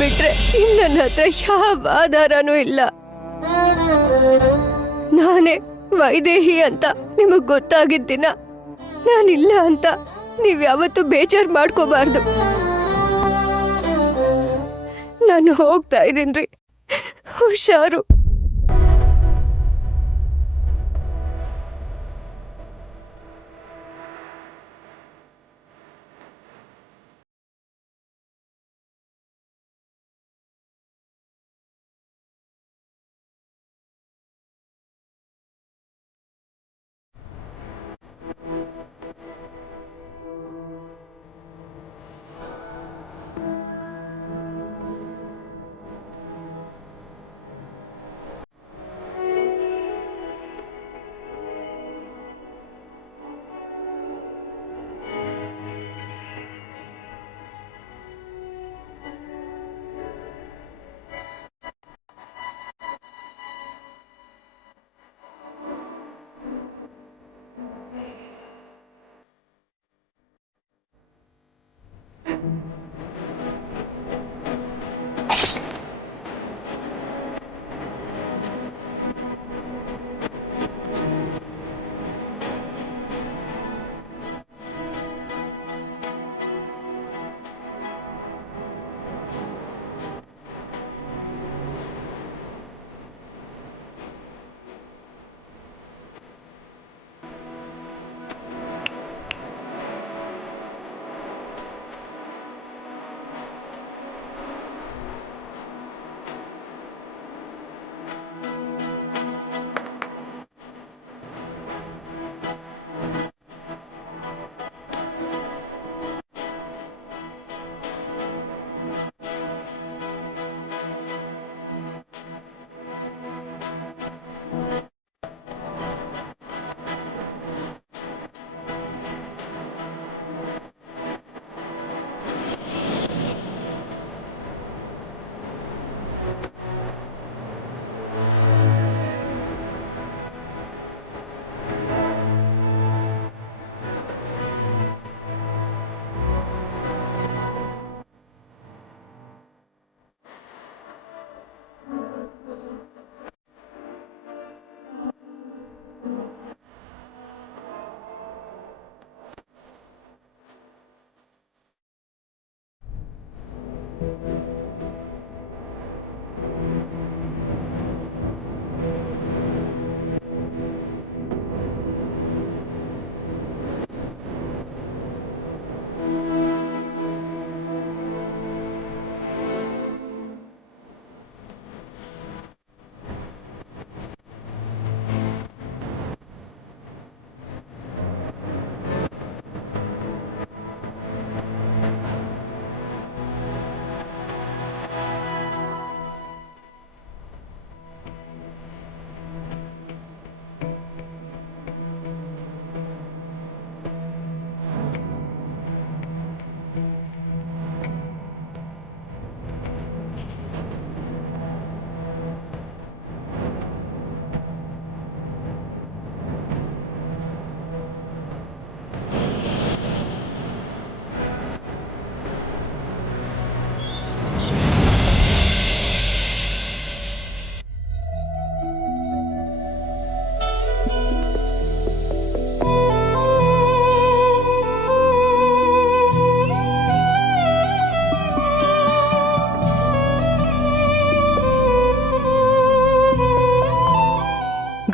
ಬಿಟ್ರೆ ನನ್ನ ಹತ್ರ ಯಾವ ಆಧಾರನೂ ಇಲ್ಲ. ನಾನೇ ವೈದೇಹಿ ಅಂತ ನಿಮಗ್ ಗೊತ್ತಾಗಿದ್ದ ದಿನ ನಾನಿಲ್ಲ ಅಂತ ನೀವ್ಯಾವತ್ತೂ ಬೇಜಾರ್ ಮಾಡ್ಕೋಬಾರ್ದು. ನಾನು ಹೋಗ್ತಾ ಇದ್ದೀನ್ರಿ, ಹುಷಾರು.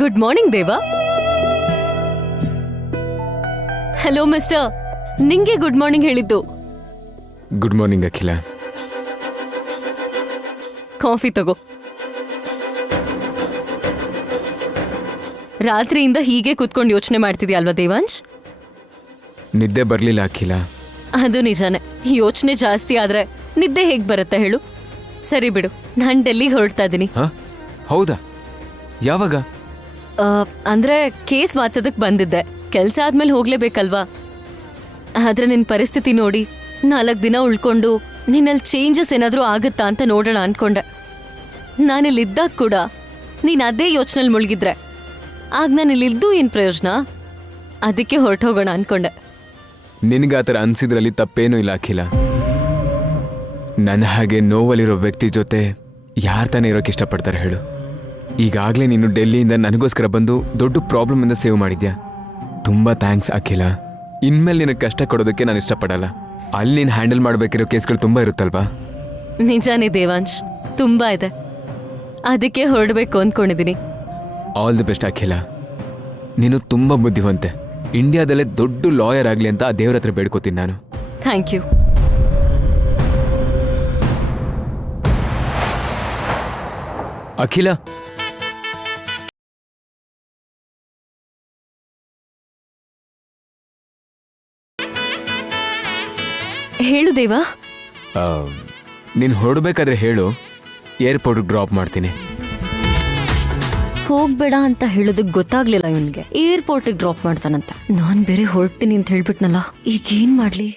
ಗುಡ್ ಮಾರ್ನಿಂಗ್ ದೇವಾ. ಹಲೋ ಮಿಸ್ಟರ್, ನಿಂಗೆ ಗುಡ್ ಮಾರ್ನಿಂಗ್ ಹೇಳಿದ್ದು. ಗುಡ್ ಮಾರ್ನಿಂಗ್ ಅಖಿಲ. ಕಾಫಿ ತಗೋ. ರಾತ್ರಿಯಿಂದ ಹೀಗೆ ಕೂತ್ಕೊಂಡು ಯೋಚನೆ ಮಾಡ್ತಿದ್ಯಾ ಅಲ್ವಾ ದೇವಾಂಶ್? ನಿದ್ದೆ ಬರ್ಲಿಲ್ಲ ಅಖಿಲ. ಅದು ನಿಜಾನೇ, ಯೋಚನೆ ಜಾಸ್ತಿ ಆದ್ರೆ ನಿದ್ದೆ ಹೇಗ್ ಬರುತ್ತೆ ಹೇಳು? ಸರಿ ಬಿಡು, ನಾನ್ ಡೆಲ್ಲಿಗೆ ಹೊರಡ್ತಾ ಇದ್ದೀನಿ. ಹೌದಾ? ಯಾವಾಗ? ಅಂದ್ರೆ ಕೇಸ್ ವಾಚೋದಕ್ ಬಂದಿದ್ದೆ. ಕೆಲ್ಸ ಆದ್ಮೇಲೆ ಹೋಗ್ಲೇಬೇಕಲ್ವಾ? ಆದ್ರೆ ನಿನ್ ಪರಿಸ್ಥಿತಿ ನೋಡಿ 4 ದಿನ ಉಳ್ಕೊಂಡು ನಿನ್ನಲ್ಲಿ ಚೇಂಜಸ್ ಏನಾದ್ರೂ ಆಗುತ್ತಾ ಅಂತ ನೋಡೋಣ ಅನ್ಕೊಂಡೆ. ನಾನಿಲ್ಲಿದ್ದಾಗ ಕೂಡ ನೀನ್ ಅದೇ ಯೋಚನೆಯಲ್ಲಿ ಮುಳುಗಿದ್ರೆ ಆಗ ನಾನಿಲ್ಲಿದ್ದು ಏನ್ ಪ್ರಯೋಜನ? ಅದಕ್ಕೆ ಹೊರಟೋಗೋಣ ಅನ್ಕೊಂಡೆ. ನಿನ್ಗೆ ಆ ಥರ ಅನ್ಸಿದ್ರಲ್ಲಿ ತಪ್ಪೇನೂ ಇಲ್ಲ ಅಖಿಲ. ನನ್ನ ಹಾಗೆ ನೋವಲ್ಲಿರೋ ವ್ಯಕ್ತಿ ಜೊತೆ ಯಾರು ತಾನೇ ಇರೋಕೆ ಇಷ್ಟಪಡ್ತಾರೆ ಹೇಳು. ಈಗಾಗಲೇ ನೀನು ಡೆಲ್ಲಿಯಿಂದ ನನಗೋಸ್ಕರ ಬಂದು ದೊಡ್ಡ ಪ್ರಾಬ್ಲಮಿಂದ ಸೇವ್ ಮಾಡಿದ್ಯಾ. ತುಂಬ ಥ್ಯಾಂಕ್ಸ್ ಅಖಿಲ. ಇನ್ಮೇಲೆ ನಿನಗೆ ಕಷ್ಟ ಕೊಡೋದಕ್ಕೆ ನಾನು ಇಷ್ಟಪಡಲ್ಲ. ಅಲ್ಲಿ ನೀನು ಹ್ಯಾಂಡಲ್ ಮಾಡಬೇಕಿರೋ ಕೇಸ್ಗಳು ತುಂಬ ಇರುತ್ತಲ್ವಾ? ನಿಜಾನೇ ದೇವಾಂಶ್, ತುಂಬಾ ಇದೆ. ಅದಕ್ಕೆ ಹೊರಡಬೇಕು ಅಂದ್ಕೊಂಡಿದ್ದೀನಿ. ಆಲ್ ದಿ ಬೆಸ್ಟ್ ಅಖಿಲ. ನೀನು ತುಂಬ ಬುದ್ಧಿವಂತೆ. ಇಂಡಿಯಾದಲ್ಲೇ ದೊಡ್ಡ ಲಾಯರ್ ಆಗಲಿ ಅಂತ ಆ ದೇವ್ರ ಹತ್ರ ಬೇಡ್ಕೋತೀನಿ ನಾನು. Thank you. ಅಖಿಲ, ಹೇಳು ದೇವಾ. ನೀನು ಹೊರಡಬೇಕಾದ್ರೆ ಹೇಳು, ಏರ್ಪೋರ್ಟ್ಗೆ ಡ್ರಾಪ್ ಮಾಡ್ತೀನಿ. ಹೋಗ್ಬೇಡ ಅಂತ ಹೇಳೋದಕ್ಕೆ ಗೊತ್ತಾಗ್ಲಿಲ್ಲ ಇವನ್ಗೆ. ಏರ್ಪೋರ್ಟಿಗೆ ಡ್ರಾಪ್ ಮಾಡ್ತಾನಂತ. ನಾನ್ ಬೇರೆ ಹೊರಡ್ತೀನಿ ಅಂತ ಹೇಳ್ಬಿಟ್ನಲ್ಲ, ಈಗ ಏನ್ ಮಾಡ್ಲಿ?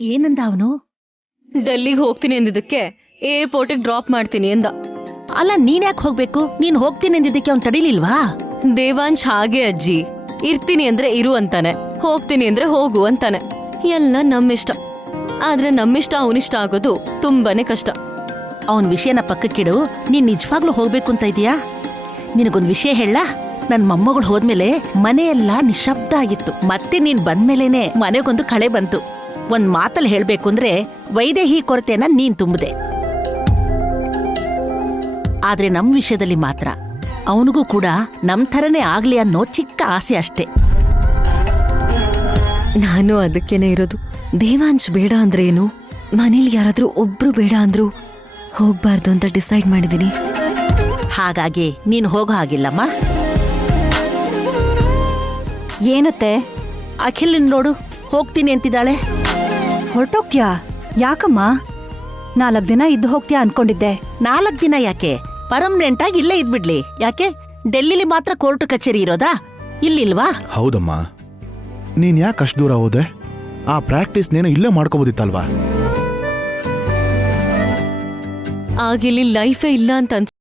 ಏನಂದ ಅವನು? ಡೆಲ್ಲಿಗೆ ಹೋಗ್ತೀನಿ ಅಂದಿದ್ದಕ್ಕೆ ಏರ್ಪೋರ್ಟಿಗೆ ಡ್ರಾಪ್ ಮಾಡ್ತೀನಿ ಅಂದ. ಅಲ್ಲ, ನೀನ್ಯಾಕೆ ಹೋಗ್ಬೇಕು? ನೀನ್ ಹೋಗ್ತೀನಿ ಅಂದಿದ್ದಕ್ಕೆ ಅವ್ನು ತಡಿಲಿಲ್ವಾ? ದೇವಾಂಶ್ ಹಾಗೆ ಅಜ್ಜಿ. ಇರ್ತೀನಿ ಅಂದ್ರೆ ಇರು ಅಂತಾನೆ, ಹೋಗ್ತೀನಿ ಅಂದ್ರೆ ಹೋಗು ಅಂತಾನೆ. ಎಲ್ಲ ನಮ್ಮಿಷ್ಟ. ಆದ್ರೆ ನಮ್ಮಿಷ್ಟ ಅವನಿಷ್ಟ ಆಗೋದು ತುಂಬಾನೇ ಕಷ್ಟ. ಅವನ್ ವಿಷಯನ ಪಕ್ಕಕ್ಕಿಡು. ನೀನ್ ನಿಜವಾಗ್ಲೂ ಹೋಗ್ಬೇಕು ಅಂತ ಇದೀಯಾ? ನಿನಗೊಂದ್ ವಿಷಯ ಹೇಳ. ನನ್ ಮೊಮ್ಮಗಳು ಹೋದ್ಮೇಲೆ ಮನೆಯೆಲ್ಲ ನಿಶಬ್ದ ಆಗಿತ್ತು. ಮತ್ತೆ ನೀನ್ ಬಂದ್ಮೇಲೆನೆ ಮನೆಗೊಂದು ಕಳೆ ಬಂತು. ಒಂದ್ ಮಾತಲ್ಲಿ ಹೇಳ್ಬೇಕು ಅಂದ್ರೆ ವೈದೇಹಿ ಕೊರತೆನ ನೀನ್ ತುಂಬದೆ. ಆದ್ರೆ ನಮ್ ವಿಷಯದಲ್ಲಿ ಮಾತ್ರ ಅವನಿಗೂ ಕೂಡ ನಮ್ ಥರನೇ ಆಗ್ಲಿ ಅನ್ನೋ ಚಿಕ್ಕ ಆಸೆ ಅಷ್ಟೇ. ನಾನು ಅದಕ್ಕೇನೆ ಇರೋದು. ದೇವಾಂಶ್ ಬೇಡ ಅಂದ್ರೆ ಏನು, ಮನೇಲಿ ಯಾರಾದ್ರೂ ಒಬ್ರು ಬೇಡ ಅಂದ್ರು ಹೋಗ್ಬಾರ್ದು ಅಂತ ಡಿಸೈಡ್ ಮಾಡಿದೀನಿ. ಹಾಗಾಗಿ ನೀನ್ ಹೋಗೋ ಹಾಗಿಲ್ಲಮ್ಮ. ಏನತ್ತೆ? ಅಖಿಲ್ ನೋಡು, ಹೋಗ್ತೀನಿ ಅಂತಿದ್ದಾಳೆ. ಹೊರಟೋಗ್ತ್ಯಾ? ಯಾಕಮ್ಮ? 4 ದಿನ ಇದ್ದು ಹೋಗ್ತೀಯಾ ಅನ್ಕೊಂಡಿದ್ದೆ. 4 ದಿನ ಯಾಕೆ? ಪರ್ಮನೆಂಟ್ ಆಗಿ ಇಲ್ಲೇ ಇದ್ಬಿಡ್ಲಿ. ಯಾಕೆ ಡೆಲ್ಲಿಲಿ ಮಾತ್ರ ಕೋರ್ಟ್ ಕಚೇರಿ ಇರೋದಾ? ಇಲ್ಲಿಲ್ವಾ? ಹೌದಮ್ಮ, ನೀನ್ ಯಾಕೆ ಅಷ್ಟು ದೂರ ಹೋದೆ? ಆ ಪ್ರಾಕ್ಟೀಸ್ ನೇನು ಇಲ್ಲೇ ಮಾಡ್ಕೋಬೋದಿತ್ತಲ್ವಾ? ಆಗಿಲ್ಲಿ ಲೈಫೇ ಇಲ್ಲ ಅಂತ ಅನ್ಸ.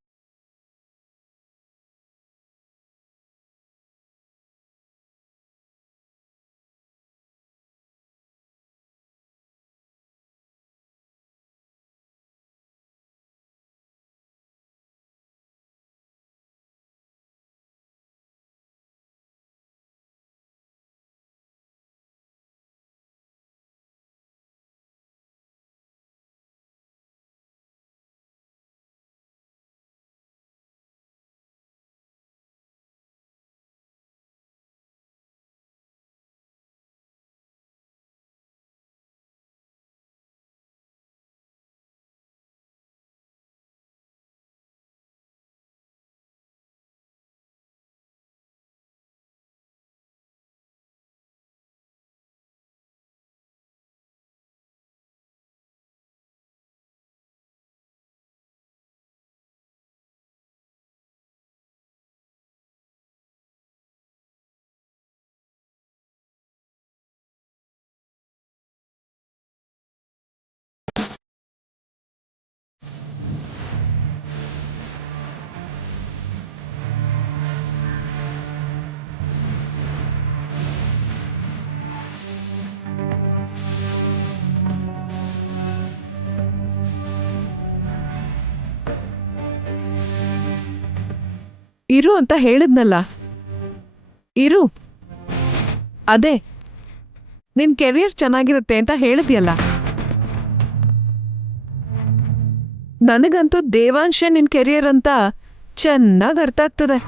ಇರು ಅಂತ ಹೇಳಿದ್ನಲ್ಲ, ಇರು. ಅದೇ ನಿನ್ ಕೆರಿಯರ್ ಚೆನ್ನಾಗಿರುತ್ತೆ ಅಂತ ಹೇಳಿದ್ಯಲ್ಲ. ನನಗಂತೂ ದೇವಾಂಶ ನಿನ್ ಕೆರಿಯರ್ ಅಂತ ಚೆನ್ನಾಗಿ ಅರ್ಥ ಆಗ್ತದೆ.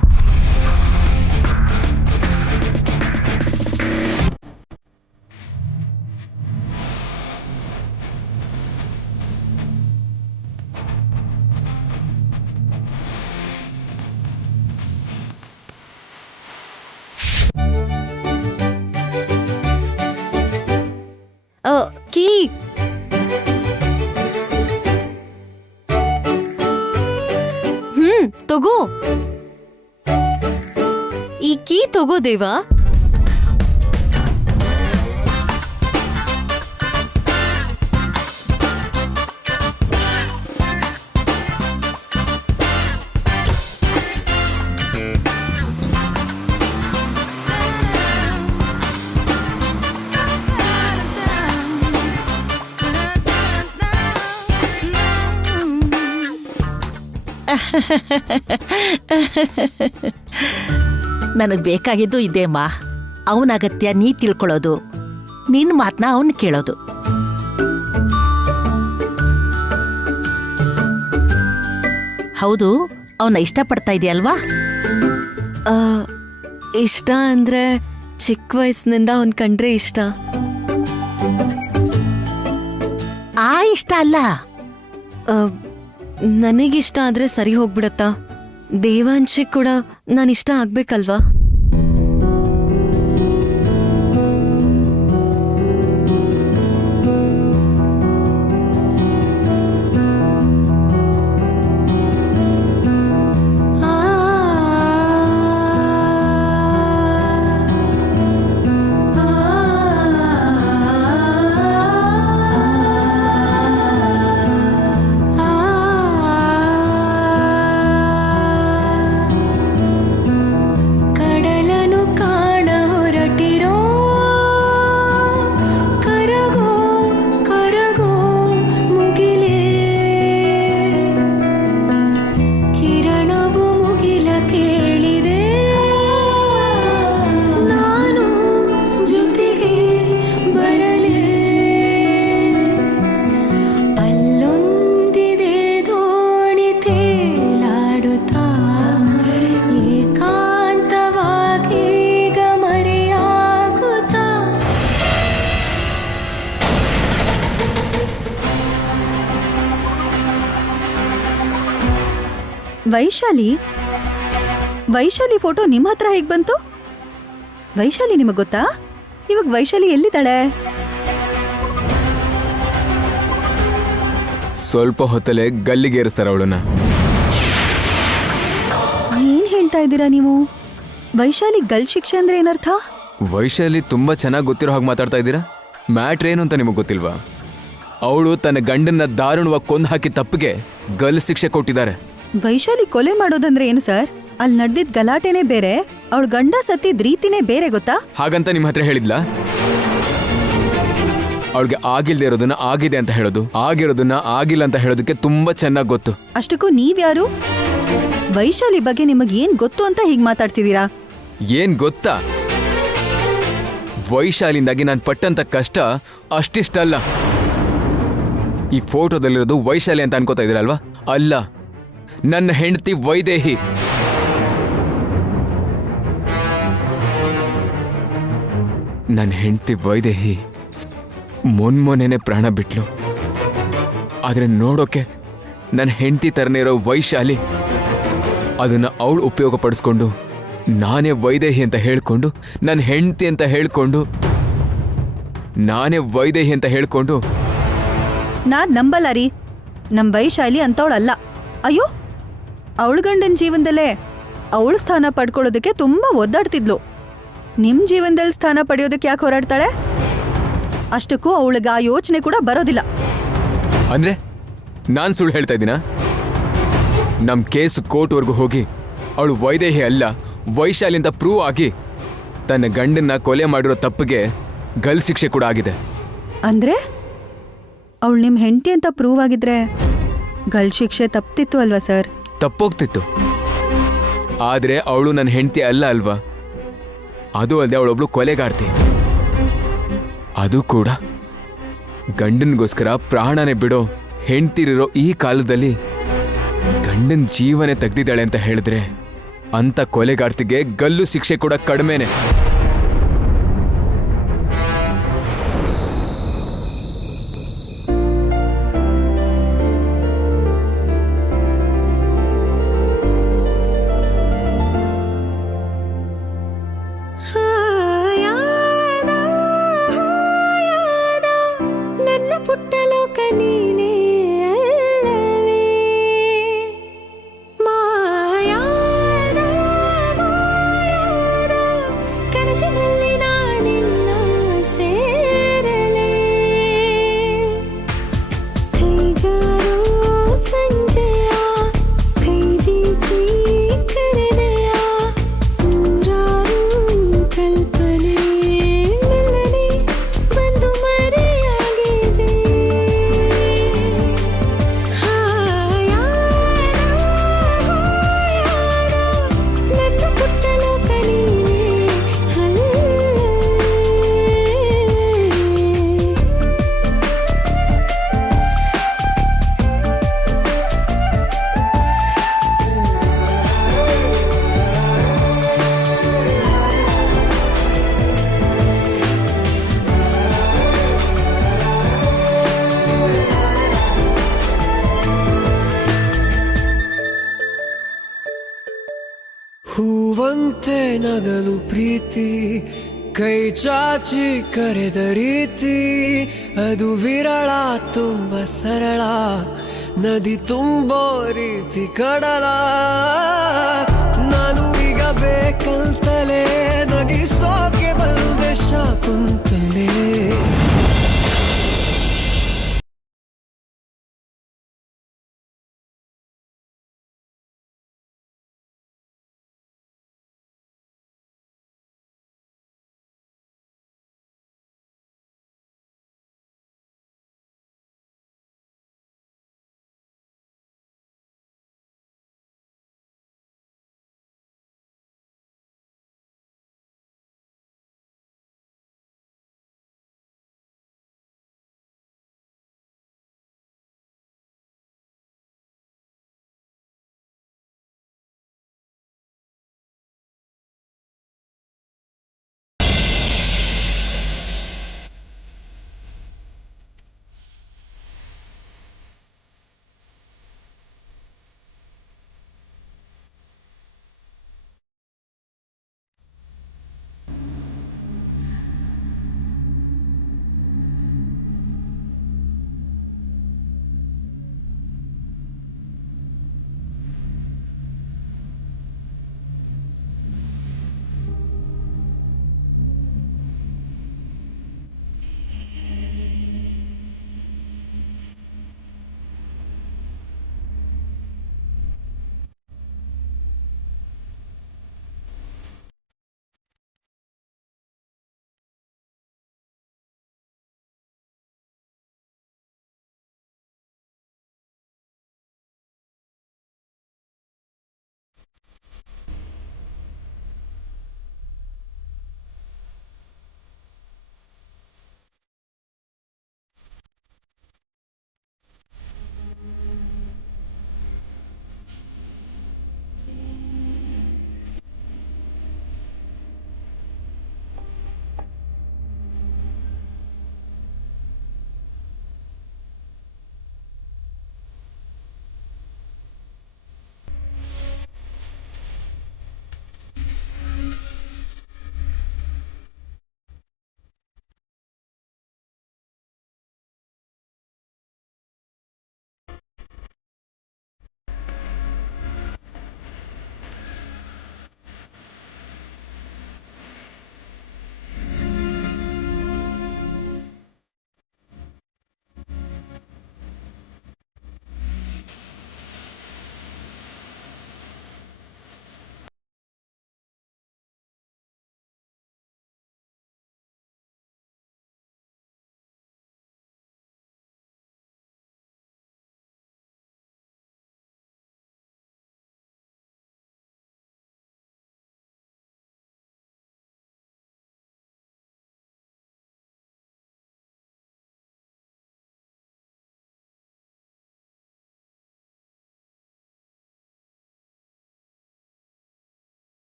ಕೀ ತಗೋ. ಈ ಕೀ ತಗೋ ದೇವಾ. ನನಗೆ ಬೇಕಾಗಿದ್ದು ಇದೇಮ್ಮ. ಅವನ ಅಗತ್ಯ ನೀ ತಿಳ್ಕೊಳ್ಳೋದು, ನಿನ್ನ ಮಾತನ್ನ ಅವನು ಕೇಳೋದು. ಹೌದು, ಅವನ ಇಷ್ಟಪಡ್ತಾ ಇದೆಯಲ್ವಾ? ಆ, ಇಷ್ಟ ಅಂದ್ರೆ ಚಿಕ್ಕ ವಯಸ್ಸಿನಿಂದ ಅವನ್ ಕಂಡ್ರೆ ಇಷ್ಟ. ಆ ಇಷ್ಟ ಅಲ್ಲ. ಆ, ನನಗಿಷ್ಟ ಆದ್ರೆ ಸರಿ ಹೋಗ್ಬಿಡತ್ತಾ? ದೇವಾಂಶಿ ಕೂಡ ನಾನಿಷ್ಟ ಆಗ್ಬೇಕಲ್ವಾ? ವೈಶಾಲಿ ಫೋಟೋ ನಿಮ್ಮ ಹತ್ರ ಹೇಗೆ ಬಂತು? ವೈಶಾಲಿ ನಿಮಗೆ ಗೊತ್ತಾ? ಇವಾಗ ವೈಶಾಲಿ ಎಲ್ಲಿದ್ದಾಳೆ? ಸ್ವಲ್ಪ ಹೊತ್ತಲ್ಲೇ ಗಲ್ಲಿಗೇರಿಸ್ತಾರೆ ಅವಳನ್ನ. ಏನ್ ಹೇಳ್ತಾ ಇದ್ದೀರಾ ನೀವು? ವೈಶಾಲಿ ಗಲ್ ಶಿಕ್ಷೆ ಅಂದ್ರೆ ಏನರ್ಥ? ವೈಶಾಲಿ ತುಂಬಾ ಚೆನ್ನಾಗಿ ಗೊತ್ತಿರೋ ಹಾಗೆ ಮಾತಾಡ್ತಾ ಇದ್ದೀರಾ. ಮ್ಯಾಟ್ರ್ ಏನು ಅಂತ ನಿಮಗೆ ಗೊತ್ತಿಲ್ವಾ? ಅವಳು ತನ್ನ ಗಂಡನ್ನ ದಾರುಣವಾಗಿ ಕೊಂದು ಹಾಕಿ ತಪ್ಪಿಗೆ ಗಲ್ ಶಿಕ್ಷೆ ಕೊಟ್ಟಿದ್ದಾರೆ. ವೈಶಾಲಿ ಕೊಲೆ ಮಾಡೋದಂದ್ರೆ ಏನು ಸರ್? ಅಲ್ಲಿ ನಡೆದಿದ್ದ ಗಲಾಟೆನೇ ಬೇರೆ, ಅವಳ ಗಂಡ ಸತ್ತಿದ ರೀತಿನೇ ಬೇರೆ, ಗೊತ್ತಾ? ಹಾಗಂತ ನಿಮ್ಮ ಹತ್ರ ಹೇಳಿದ್ಲಾ? ಅವಳಿಗೆ ಆಗಿಲ್ದೇ ಇರೋದನ್ನ ಆಗಿದೆ ಅಂತ ಹೇಳೋದು, ಆಗಿರೋದನ್ನ ಆಗಿಲ್ಲ ಅಂತ ಹೇಳೋದಕ್ಕೆ ತುಂಬಾ ಚೆನ್ನಾಗಿ ಗೊತ್ತು. ಅಷ್ಟಕ್ಕೂ ನೀವ್ಯಾರು? ವೈಶಾಲಿ ಬಗ್ಗೆ ನಿಮಗೆ ಏನ್ ಗೊತ್ತು ಅಂತ ಹೀಗೆ ಮಾತಾಡ್ತಿದ್ದೀರಾ? ಏನ್ ಗೊತ್ತಾ? ವೈಶಾಲಿಂದಾಗಿ ನಾನು ಪಟ್ಟಂತ ಕಷ್ಟ ಅಷ್ಟಿಷ್ಟಲ್ಲ. ಈ ಫೋಟೋದಲ್ಲಿರೋದು ವೈಶಾಲಿ ಅಂತ ಅನ್ಕೋತಾ ಇದ್ದೀರಲ್ವಾ? ಅಲ್ಲ, ನನ್ನ ಹೆಂಡತಿ ವೈದೇಹಿ. ನನ್ನ ಹೆಂಡತಿ ವೈದೇಹಿ ಮೊನ್ನೆನೆ ಪ್ರಾಣ ಬಿಟ್ಲು. ಆದ್ರೆ ನೋಡೋಕೆ ನನ್ನ ಹೆಂಡತಿ ತರನೇ ಇರೋ ವೈಶಾಲಿ ಅದನ್ನ ಅವಳು ಉಪಯೋಗ ಪಡಿಸ್ಕೊಂಡು ನಾನೇ ವೈದೇಹಿ ಅಂತ ಹೇಳ್ಕೊಂಡು, ನನ್ನ ಹೆಂಡತಿ ಅಂತ ಹೇಳ್ಕೊಂಡು, ನಾನೇ ವೈದೇಹಿ ಅಂತ ಹೇಳ್ಕೊಂಡು. ನಾನ್ ನಂಬಲ್ಲ ರೀ. ನಮ್ ವೈಶಾಲಿ ಅಂತವಳಲ್ಲ. ಅಯ್ಯೋ, ಅವಳ ಗಂಡನ ಜೀವನದಲ್ಲೇ ಅವಳ ಸ್ಥಾನ ಪಡ್ಕೊಳ್ಳೋದಕ್ಕೆ ತುಂಬಾ ಒದ್ದಾಡ್ತಿದ್ಲು. ನಿಮ್ ಜೀವನದಲ್ಲಿ ಸ್ಥಾನ ಪಡೆಯೋದಕ್ಕೆ ಯಾಕೆ ಹೋರಾಡ್ತಾಳೆ? ಅಷ್ಟಕ್ಕೂ ಅವಳಿಗೆ ಆ ಯೋಚನೆ ಕೂಡ ಬರೋದಿಲ್ಲ. ಅಂದ್ರೆ ನಾನು ಸುಳ್ಳು ಹೇಳ್ತಾ ಇದ್ದೀನ? ನಮ್ ಕೇಸ್ ಕೋರ್ಟ್ವರೆಗೂ ಹೋಗಿ ಅವಳು ವೈದೇಹಿ ಅಲ್ಲ ವೈಶಾಲಿ ಅಂತ ಪ್ರೂವ್ ಆಗಿ ತನ್ನ ಗಂಡನ್ನ ಕೊಲೆ ಮಾಡಿರೋ ತಪ್ಪಿಗೆ ಗಲ್ ಶಿಕ್ಷೆ ಕೂಡ ಆಗಿದೆ. ಅಂದ್ರೆ ಅವಳು ನಿಮ್ ಹೆಂಡತಿ ಅಂತ ಪ್ರೂವ್ ಆಗಿದ್ರೆ ಗಲ್ ಶಿಕ್ಷೆ ತಪ್ತಿತ್ತು ಅಲ್ವಾ ಸರ್? ತಪ್ಪೋಗ್ತಿತ್ತು. ಆದ್ರೆ ಅವಳು ನನ್ನ ಹೆಂಡತಿ ಅಲ್ಲ ಅಲ್ವಾ? ಅದು ಅಲ್ಲದೆ ಅವಳೊಬ್ಳು ಕೊಲೆಗಾರ್ತಿ. ಅದು ಕೂಡ ಗಂಡನಿಗೋಸ್ಕರ ಪ್ರಾಣನೇ ಬಿಡೋ ಹೆಂಡ್ತಿರಿರೋ ಈ ಕಾಲದಲ್ಲಿ ಗಂಡನ ಜೀವನೇ ತೆಗ್ದಿದ್ದಾಳೆ ಅಂತ ಹೇಳಿದ್ರೆ ಅಂತ ಕೊಲೆಗಾರ್ತಿಗೆ ಗಲ್ಲು ಶಿಕ್ಷೆ ಕೂಡ ಕಡಿಮೆನೆ. ಮಾಯಾದ ನಗಲು ಪ್ರೀತಿ ಕೈ ಚಾಚಿ ಕರೆದ ರೀತಿ ಅದು ವಿರಳ ತುಂಬ ಸರಳ ನದಿ ತುಂಬೋ ರೀತಿ ಕಡಲ ನಾನು ಈಗ ಬೇಕಂತಲೇ ನಗಿಸೋಕೆ ಬಂದೆ ಶಾಕುಂತಲೇ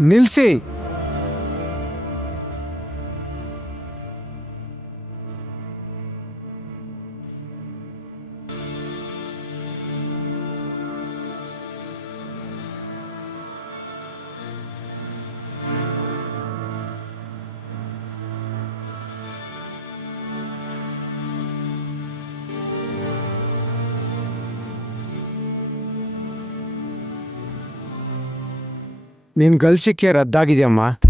ನಿಲ್ಲಿಸಿ. ನಿನ್ನ ಗಲ್ಸಿಕೆ ರದ್ದಾಗಿದೆಯಮ್ಮ.